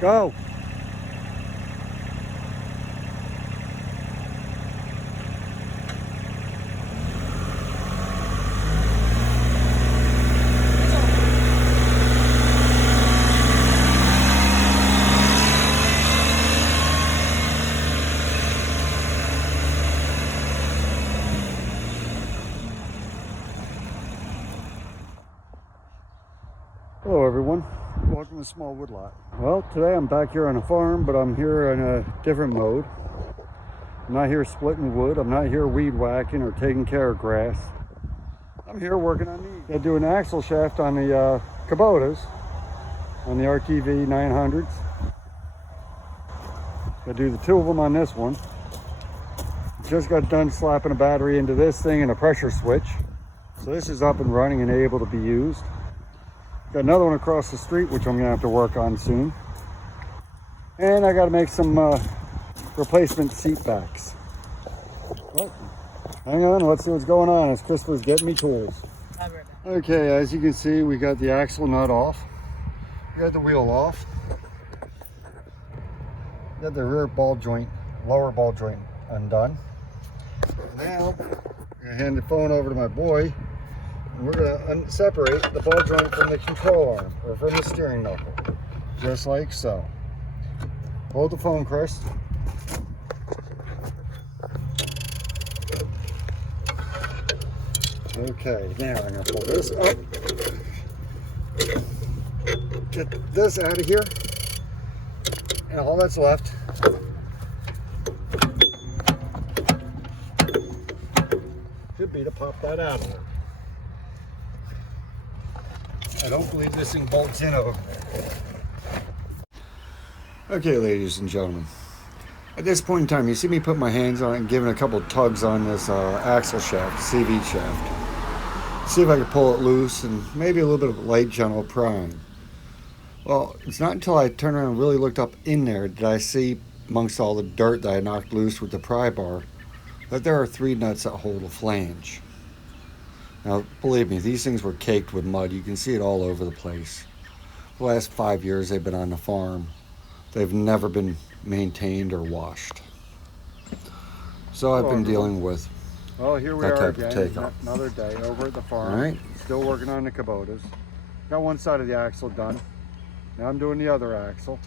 Go. Hello everyone, welcome to Small Woodlot. Well, today I'm back here on a farm, but I'm here in a different mode. I'm not here splitting wood, I'm not here weed whacking or taking care of grass. I'm here working on these. Gotta do an axle shaft on the Kubotas, on the RTV900s. Gotta do the two of them on this one. Just got done slapping a battery into this thing and a pressure switch. So this is up and running and able to be used. Got another one across the street, which I'm gonna have to work on soon. And I gotta make some replacement seat backs. Well, hang on, let's see what's going on as Christopher's getting me tools. Okay, as you can see, we got the axle nut off. We got the wheel off. We got the rear ball joint, lower ball joint undone. Now, I'm gonna hand the phone over to my boy. And we're going to separate the ball joint from the control arm, or from the steering knuckle, just like so. Hold the phone, Chris. Okay, now I'm going to pull this up. Get this out of here. And all that's left should be to pop that out of there. I don't believe this thing bolts in over there. Okay, ladies and gentlemen. At this point in time, you see me put my hands on it and giving a couple tugs on this axle shaft, CV shaft. See if I can pull it loose and maybe a little bit of light gentle prying. Well, it's not until I turned around and really looked up in there did I see, amongst all the dirt that I knocked loose with the pry bar, that there are 3 nuts that hold a flange. Now, believe me, these things were caked with mud. You can see it all over the place. The last 5 years they've been on the farm. They've never been maintained or washed. So I've been dealing with here we that are type of again, takeoff. another day over at the farm. All right. Still working on the Kubotas. Got one side of the axle done. Now I'm doing the other axle.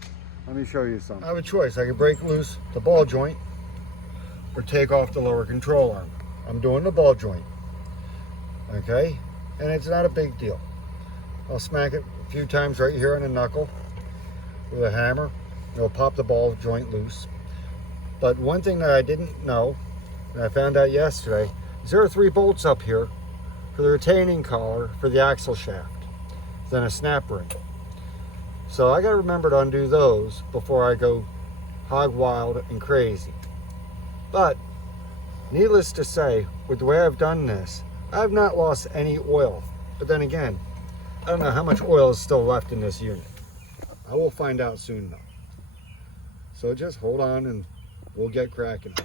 Let me show you something. I have a choice. I can break loose the ball joint or take off the lower control arm. I'm doing the ball joint. Okay, and it's not a big deal. I'll smack it a few times right here on the knuckle with a hammer. It'll pop the ball joint loose. But one thing that I didn't know, and I found out yesterday, is there are 3 bolts up here for the retaining collar for the axle shaft, then a snap ring. So I gotta remember to undo those before I go hog wild and crazy. But needless to say, with the way I've done this, I've not lost any oil. But then again, I don't know how much oil is still left in this unit. I will find out soon though. So just hold on and we'll get cracking.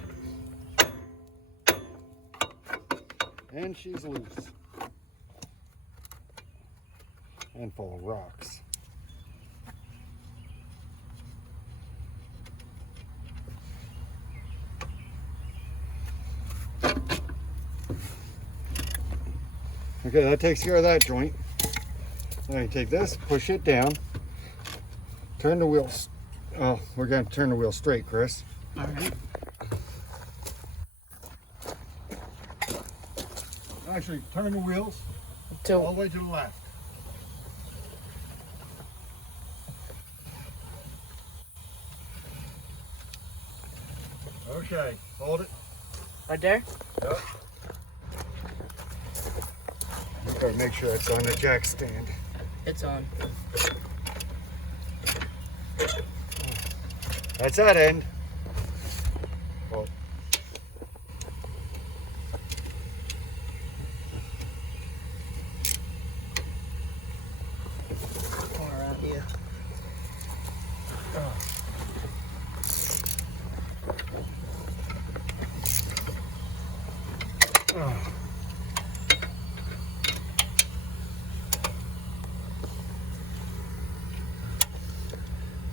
And she's loose. And full of rocks. Okay, that takes care of that joint. Now you take this, push it down, turn the wheels. Oh, we're going to turn the wheel straight, Chris. All right. Actually, turn the wheels all the way to the left. Okay, hold it. Right there? Yep. Gotta make sure it's on the jack stand. It's on. That's that end. Oh. Come around here. Oh.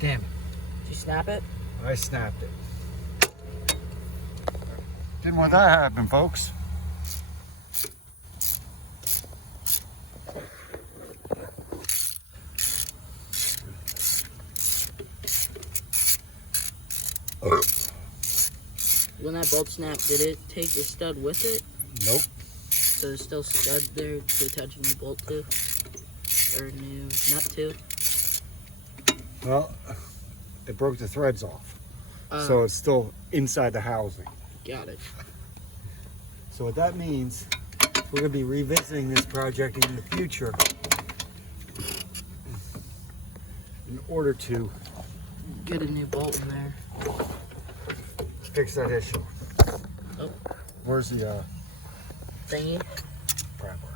Damn it. Did you snap it? I snapped it. Didn't want that to happen, folks. When that bolt snapped, did it take the stud with it? Nope. So there's still stud there to attach a new bolt to? Or a new nut to? Well, it broke the threads off. So it's still inside the housing. Got it. So what that means, we're going to be revisiting this project in the future in order to Get a new bolt in there. fix that issue. Oh. Where's the Thingy? pry bar?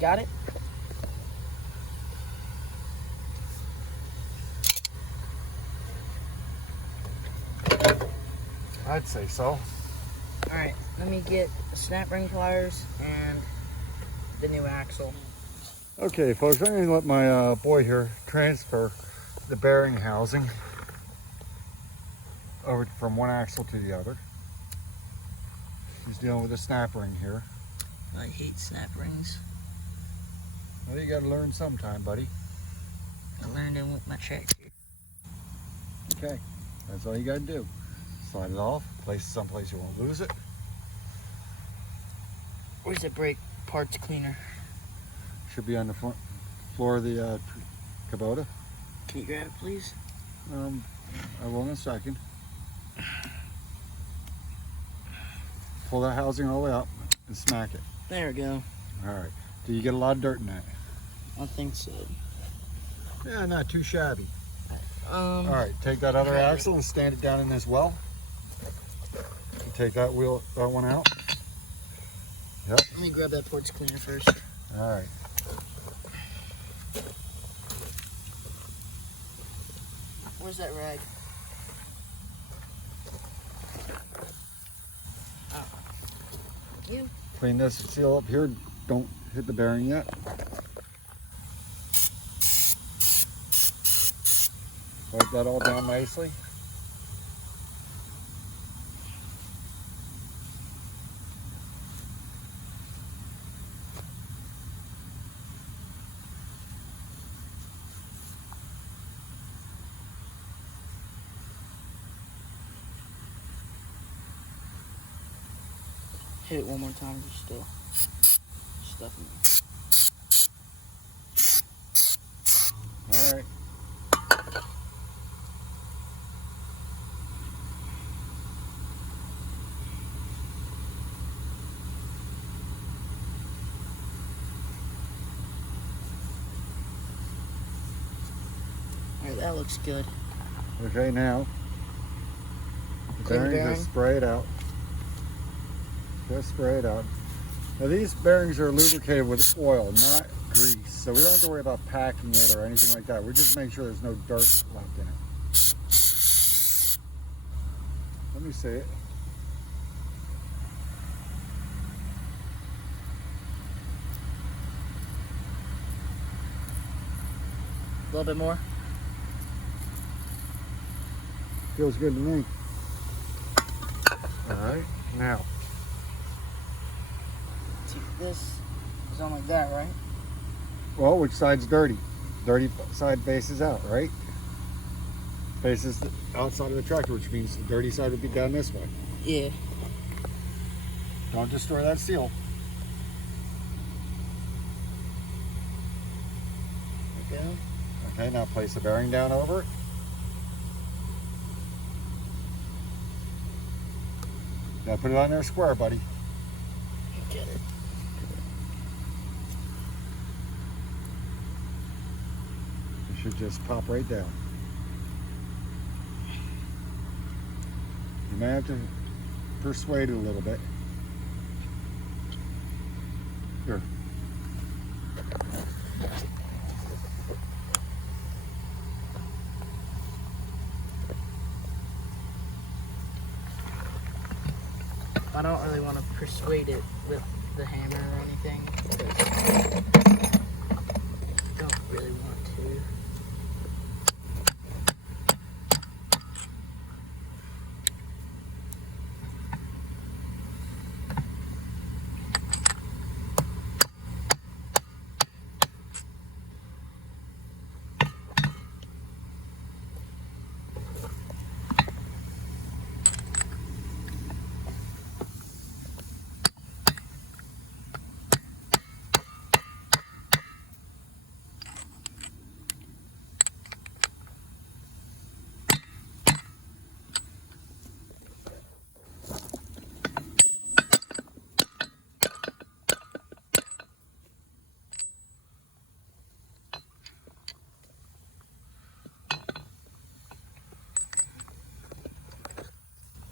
Got it? I'd say so. Alright, let me get the snap ring pliers and the new axle. Okay, folks, I'm going to let my boy here transfer the bearing housing over from one axle to the other. He's dealing with a snap ring here. I hate snap rings. Well, you got to learn sometime, buddy. I learned them with my tractor. Okay, that's all you got to do. Slide it off, place it someplace you won't lose it. Where's the brake parts cleaner? Should be on the front floor of the Kubota. Can you grab it, please? I will in a second. Pull that housing all the way up and smack it. There we go. All right. Do you get a lot of dirt in that? I think so. Yeah, not too shabby. All right, take that other axle and stand it down in this well. You take that one out. Yep. Let me grab that porch cleaner first. All right. Where's that rag? Oh. You. Clean this seal up here. Don't hit the bearing yet. Wipe that all down nicely. Hit it one more time, just still stuffing it. All right. Alright, that looks good. Okay, now the Clean the bearings, bearing. just spray it out. Just spray it out. Now these bearings are lubricated with oil, not grease, so we don't have to worry about packing it or anything like that. We just make sure there's no dirt left in it. Let me see it. A little bit more. Feels good to me. All right, now. See, this is on like that, right? Well, which side's dirty? Dirty side faces out, right? Faces the outside of the tractor, which means the dirty side would be down this way. Yeah. Don't destroy that seal. Okay, now place the bearing down over it. Now put it on there square, buddy. Get it. It should just pop right down. You may have to persuade it a little bit. Here. I don't really want to persuade it with the hammer or anything. I don't really want to.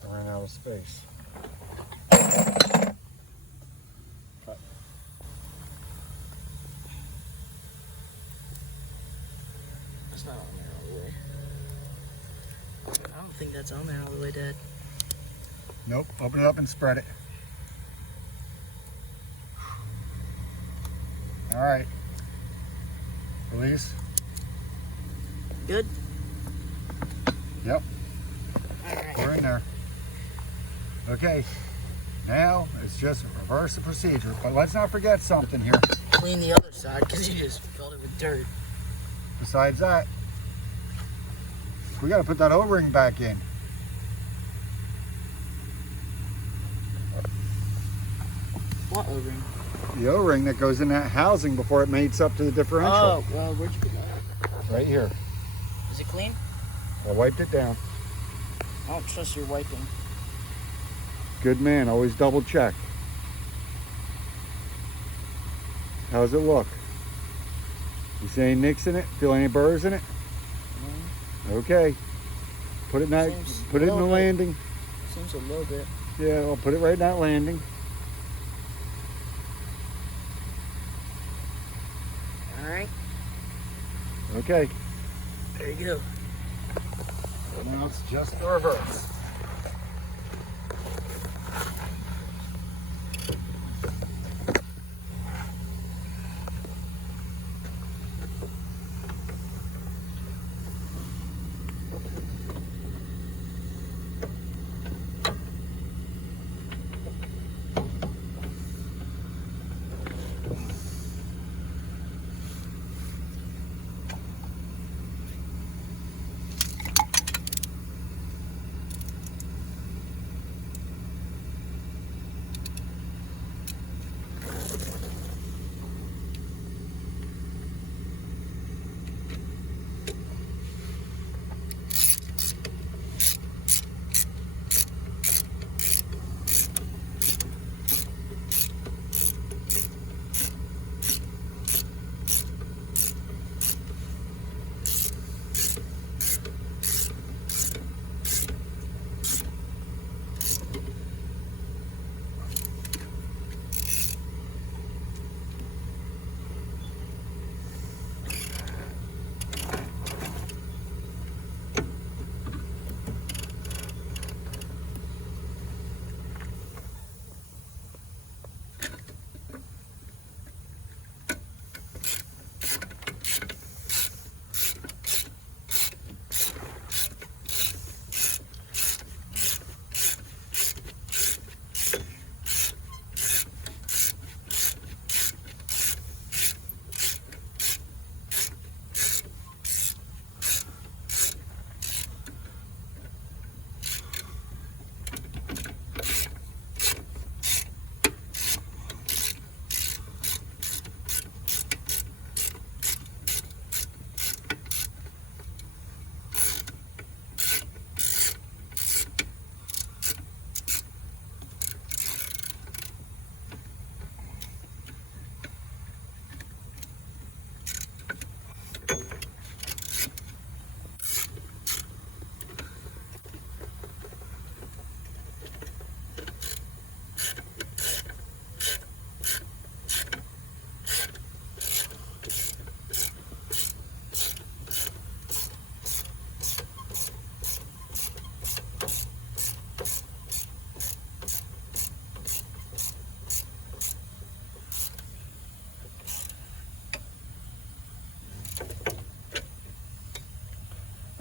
I ran out of space. That's not on there all the way. I don't think that's on there all the way, Dad. Nope, open it up and spread it. All right. Release. Good? Yep, All right. we're in there. Okay, now it's just reverse the procedure, but let's not forget something here. Clean the other side because you just filled it with dirt. Besides that, we got to put that O-ring back in. What O-ring? The O-ring that goes in that housing before it mates up to the differential. Oh, well, where'd you put that? Right here. Is it clean? I wiped it down. I don't trust your wiping. Good man, always double check. How's it look? You see any nicks in it? Feel any burrs in it? Okay. Put it in that, Seems put it in the a little bit. landing. Seems a little bit. Yeah, I'll put it right in that landing. All right. Okay. There you go. Now it's just the reverse.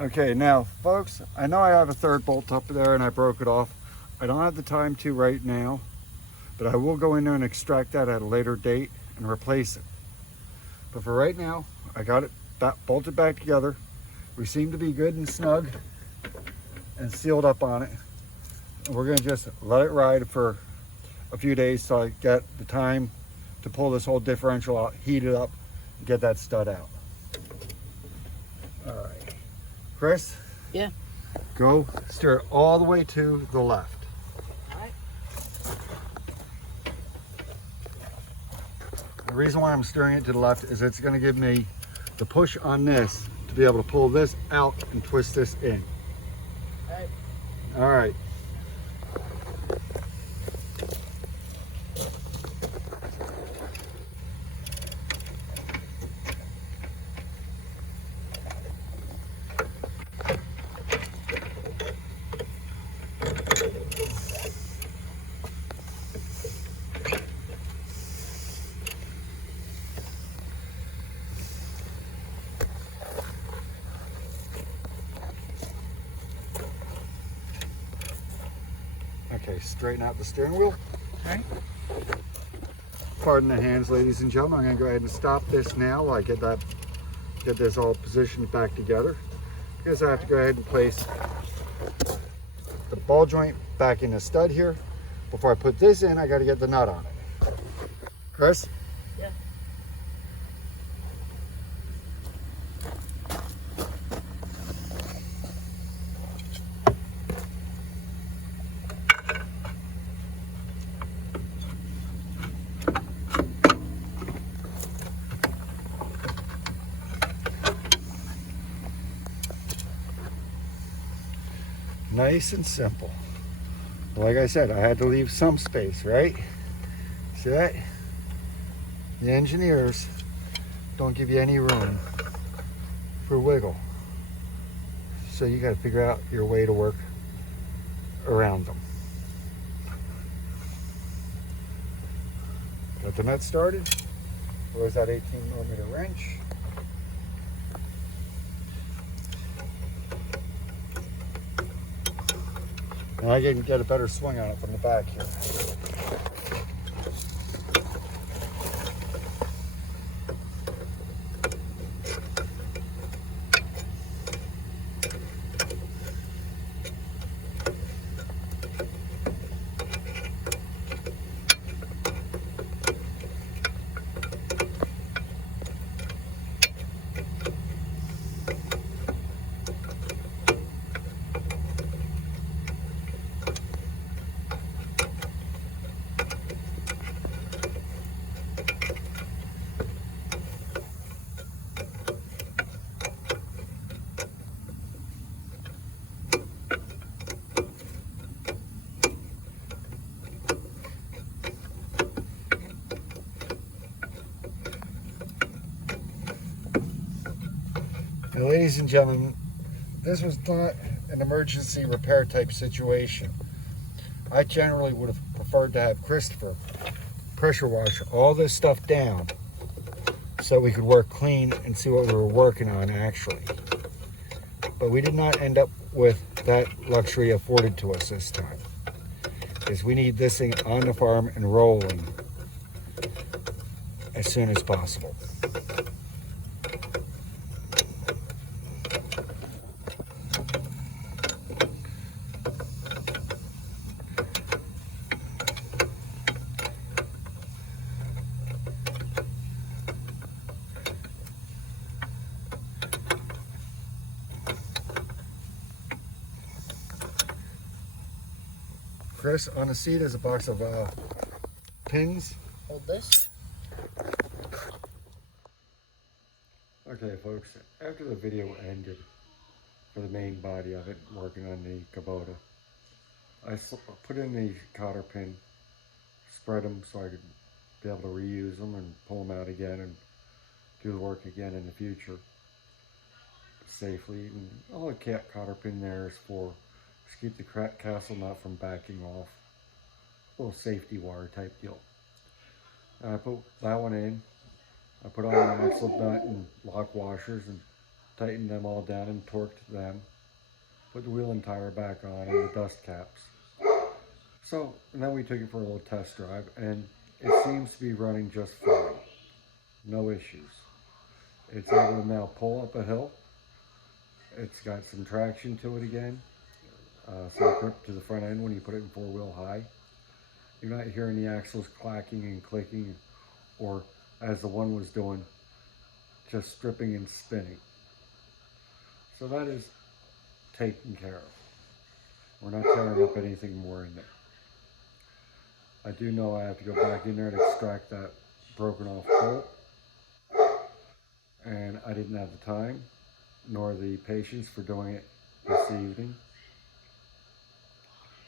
Okay, now folks, I know I have a third bolt up there and I broke it off. I don't have the time to right now, but I will go in there and extract that at a later date and replace it. But for right now, I got it bolted back together. We seem to be good and snug and sealed up on it. And we're gonna just let it ride for a few days so I get the time to pull this whole differential out, heat it up, and get that stud out. All right. Chris? Yeah. Go steer it all the way to the left. All right. The reason why I'm steering it to the left is it's going to give me the push on this to be able to pull this out and twist this in. All right. All right. Okay, straighten out the steering wheel. All right. Pardon the hands, ladies and gentlemen. I'm going to go ahead and stop this now while I get this all positioned back together, because I have to go ahead and place the ball joint back in the stud here. Before I put this in, I got to get the nut on it. Chris? Yeah. Nice and simple. Like I said, I had to leave some space, right? See that? The engineers don't give you any room for wiggle. So you got to figure out your way to work around them. Got the nut started. Where's that 18mm wrench? And I can get a better swing on it from the back here. And ladies and gentlemen, this was not an emergency repair type situation. I generally would have preferred to have Christopher pressure wash all this stuff down so we could work clean and see what we were working on actually. But we did not end up with that luxury afforded to us this time, because we need this thing on the farm and rolling as soon as possible. Chris, on the seat is a box of pins. Hold this. Okay folks, after the video ended for the main body of it, working on the Kubota, I put in the cotter pin, spread them so I could be able to reuse them and pull them out again and do the work again in the future safely. And all the cotter pin there is for just keep the castle nut from backing off. A little safety wire type deal. I put that one in. I put on an axle nut and lock washers and tightened them all down and torqued them, put the wheel and tire back on and the dust caps. So, and then we took it for a little test drive, and it seems to be running just fine. No issues. It's able to now pull up a hill. It's got some traction to it again. Some grip to the front end when you put it in four-wheel high. You're not hearing the axles clacking and clicking, or as the one was doing, just stripping and spinning. So that is taken care of. We're not tearing up anything more in there. I do know I have to go back in there to extract that broken off bolt, and I didn't have the time nor the patience for doing it this evening,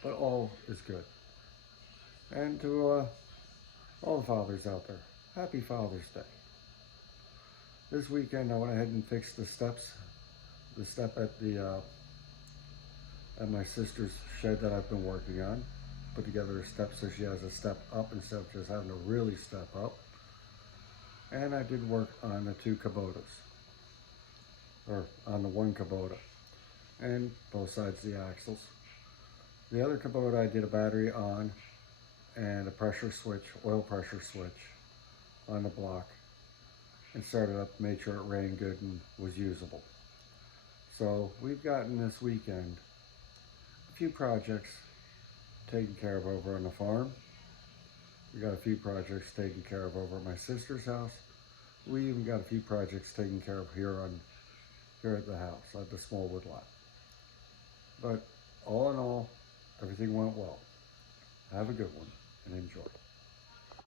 but all is good. And to all the fathers out there, happy Father's Day. This weekend I went ahead and fixed the step at my sister's shed that I've been working on. Put together a step so she has a step up instead of just having to really step up. And I did work on the two Kubotas, or on the one Kubota, and both sides of the axles. The other Kubota I did a battery on and a pressure switch, oil pressure switch on the block, and started up, made sure it ran good and was usable. So we've gotten this weekend a few projects taken care of over on the farm. We got a few projects taken care of over at my sister's house. We even got a few projects taken care of here at the house, at the small wood lot. But all in all, everything went well. Have a good one and enjoy.